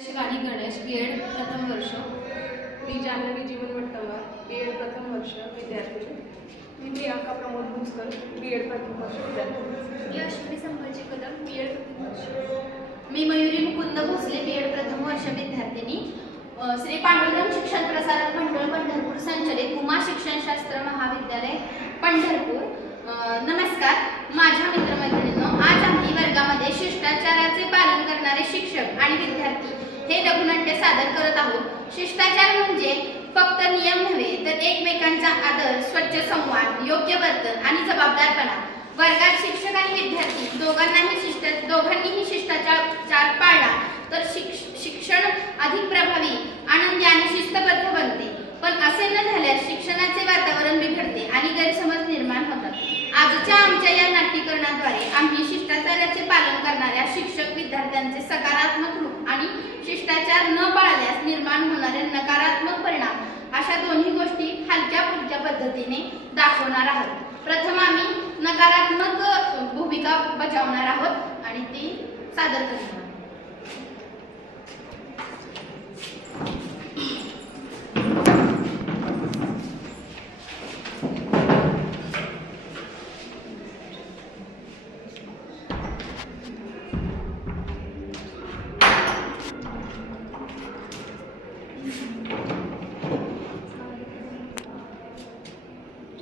शिवानी गणेश बी Ed प्रथम वर्ष. मी जान्हवी जीवन वट्टवार बी Ed प्रथम वर्ष विद्यार्थी. मी प्रियांका प्रमोद भुसकर बी एड प्रथम वर्ष विद्यार्थी. मी अश्विनी संभाजी कदम बी एड प्रथम वर्ष. मी मयुरी मुकुंद भोसले बी एड प्रथम वर्ष विद्यार्थिनी श्री पांडुरंग शिक्षण प्रसारक मंडळ पंढरपूर संचलित उमा शिक्षणशास्त्र महाविद्यालय पंढरपूर. नमस्कार. माझ्या मित्रमैत्रिणींनो आज आम्ही वर्गामध्ये शिष्टाचाराचे पालन करणारे शिक्षक आणि विद्यार्थी हे लघुनाट्य सादर करत आहोत. शिष्टाचार म्हणजे फक्त नियम नव्हे तर एकमेकांचा आदर स्वच्छ संवाद योग्य वर्तन आणि जबाबदारपणा. वर्गात शिक्षक आणि विद्यार्थी दोघांनाही शिष्ट दोघांनीही शिष्टाचार चार पाळला तर शिक्ष शिक्षण अधिक प्रभावी आनंदी आणि शिस्तबद्ध बनते. पण असे न झाल्यास शिक्षणाचे वातावरण बिघडते आणि गैरसमज निर्माण होतात. आजच्या आमच्या या नाट्यकरणाद्वारे आम्ही शिष्टाचाराचे पालन करणाऱ्या शिक्षक विद्यार्थ्यांचे सकारात्मक रूप शिष्टाचार न पाळल्यास निर्माण होणारे नकारात्मक परिणाम अशा दोन्ही गोष्टी खालच्या पुढच्या पद्धतीने दाखवणार आहोत. प्रथम आम्ही नकारात्मक भूमिका बजावणार आहोत आणि ती सादर करणार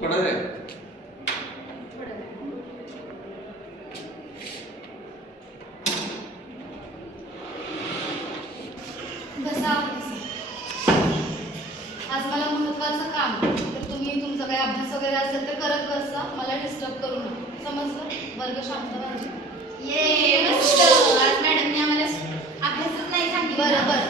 थोडं रे बसा आज मला महत्त्वाचं काम आहे. तर तुम्ही तुमचा काही अभ्यास वगैरे असेल तर करत बसा. मला डिस्टर्ब करू नका. समजलं? वर्ग शांत पाहिजे ये मस्त आज मॅडमने आम्हाला अभ्यासच नाही सांगितलं. बरं बरं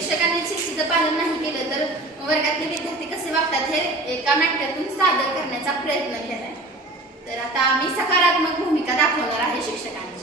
शिक्षकांनी शिस्तीचं पालन नाही केलं तर वर्गातले विद्यार्थी कसे वागतात हे एका नाट्यातून सादर करण्याचा प्रयत्न केलाय. तर आता आम्ही सकारात्मक भूमिका दाखवणार आहे शिक्षकांची.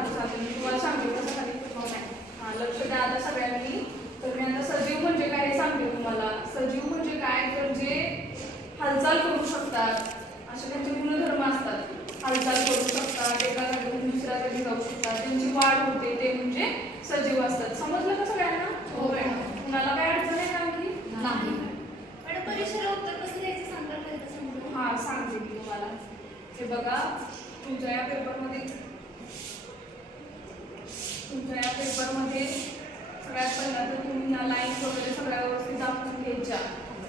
माणसाचं तुम्हाला सांगितलं तसं हां लक्ष द्या आता सगळ्यांनी तर मी आता सजीव म्हणजे काय सांगते तुम्हाला सजीव म्हणजे काय तर जे हालचाल करू शकतात असे त्यांचे गुणधर्म असतात हालचाल करू शकतात एका दुसऱ्या जाऊ शकतात त्यांची वाढ होते ते म्हणजे सजीव असतात समजलं का सगळ्यांना हो मॅडम कुणाला काय अडचण आहे का मॅडम परीक्षेला कसं द्यायचं हां सांगते मी तुम्हाला. हे बघा तुमच्या या पेपरमध्ये तुमच्या या पेपरमध्ये सगळ्यात पहिला तर तुम्ही या लाईन्स वगैरे सगळ्या व्यवस्थित दाखवून घ्यायच्या.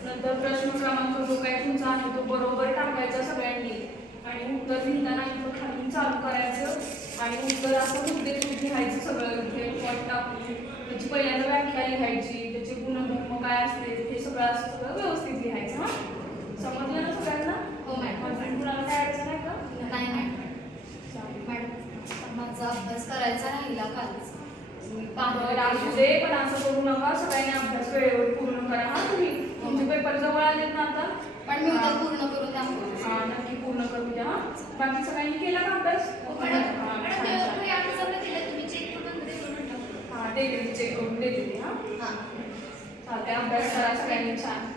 नंतर प्रश्न क्रमांक जो काय तुमचा आहे तो बरोबर टाकायचा सगळ्यांनी. आणि उत्तर लिहिताना इथं खाली चालू करायचं आणि उत्तर असं मुद्दे लिहायचं सगळं इथे. पॉट टाकून. त्याची पहिल्यांदा व्याख्या लिहायची त्याचे गुणधर्म काय असते ते सगळं असं सगळं व्यवस्थित लिहायचं हां समजलं ना सगळ्यांना हो मॅडम अजून कुणाला काय अडचण आहे का नाही मॅडम मॅडम माझा अभ्यास करायचा राहिला कालच. मी बरं, पण असं करू नका सगळ्यांनी अभ्यास वेळेवर पूर्ण करा. हा तुम्ही? तुमचे पेपर जवळ आलेत ना आता? पण मी उद्या पूर्ण करून दाखवते. हा नक्की पूर्ण करू द्या हा. बाकी सगळ्यांनी केला का अभ्यास? हो, हा, छान, छान. हा ते चेक करून देते ते, हा. हां. चालते अभ्यास करा सगळ्यांनी छान.